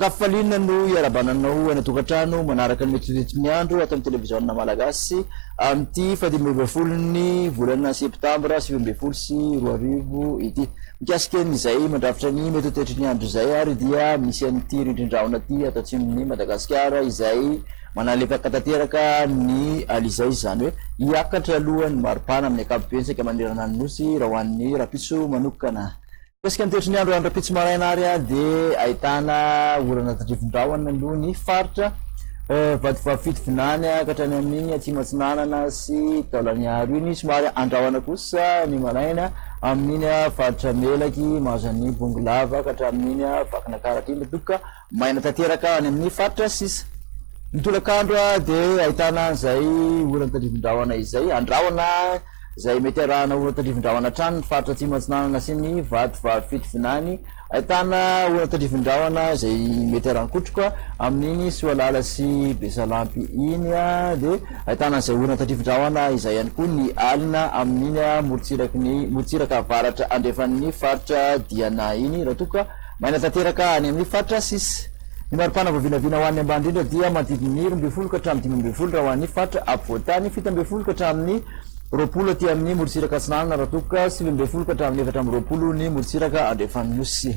Makafalina no iarabananao ana tokatrano manaraka ny mety ny andro ato amin'ny televizionna malagasy amty fadimbefolony volana septambra 2024 ity mikasika n'izay mandrafitra ny mety toetry ny andro zay ary dia misy an'ity rindrindraona ty ato atsimony Madagascar izay manalefaka tanteraka ny alizay zany hoe hiakatra alohan'ny maripana amin'ny ankapobensaka manerana ny nosy raha hoan'ny rapitso manokana. Kasika ny andro rapitso maraina ary de ahitana orana tadrivindraona aloha ny faritra vadifafito vinany katrany amin'iny atsimatsinanana sy taolany aro iny somary andrahoana kosa ny maraina amin'iny faritra melaky mahazany bongolava katramin'iny vakana karatimba doka maina tanteraka any amin'ny faritra sisa. Mitolakandro de ahitana zay orana tadrivindraona izay andrahoana zay mety arahana orana tadrivindraona trano faritra atsimatsinanana sy ny vadifafito vinany ahitana orana tadrivindraona zay mety arankotroka amin'iny Soalala sy Besalampy iny de ahitana zay orana tadrivindraona izay ihany koa ny alina amin'iny morotsiraka avaratra andrefan'ny faritra Diana iny raha toka maina tanteraka any amin'ny faritra sisa. Ny maripana voavinavina ho an'ny ambany indrindra dia manodidiny 12 ka hatramin'ny 15 raha ho an'ny faritra apovoantany 17 ka hatramin'ny roapolo aty amin'ny morotsiraka atsinanana raha toka 20 ka hatramin'ny 4 ny morotsiraka andrefan'ny nosy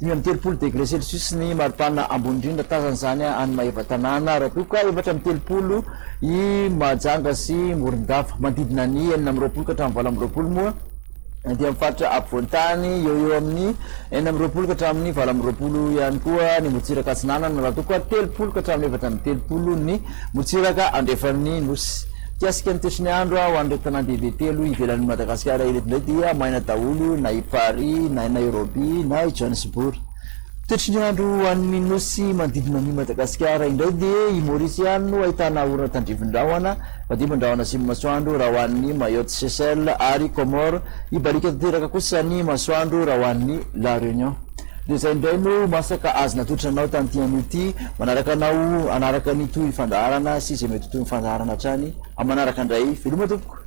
5 degré celsius ny maripana ambony indrindra tazana zany any Maevatanana raha toka 4 i Mahajanga sy Morondafa manodidina ny 4 ka hatramin'ny 20 moa dia amin'ny faritra apovoantany eo amin'ny 20 ka hatramin'ny 20 ihany koa ny morotsiraka atsinanana raha toka 30 ka hatramin'ny 30 ny morotsiraka andrefan'ny nosy. Tiasika ny toetriny andro ho an'ireo tanàn-dehibe telo ivelan'ny Madagascar eto indray dia maina daholo na i Paris na i Nairobi na i Johannesburg. Toetriny andro ho an'ny nosy manodidina ny Madagascar indray dia i Maurice ihany no ahitana orana tandrivindraona mandraona sy masoandro raha ho an'ny Mayotte, Seychelles ary Comores ibalika tanteraka kosa ny masoandro raha ho an'ny La Réunion. De zay indray no masaka azona totranao tamin'ity an'ity manaraka anao anaraka ny toy fandaharana sy izay mety toy fandaharana hatrany amanaraka indray veloma tompoko.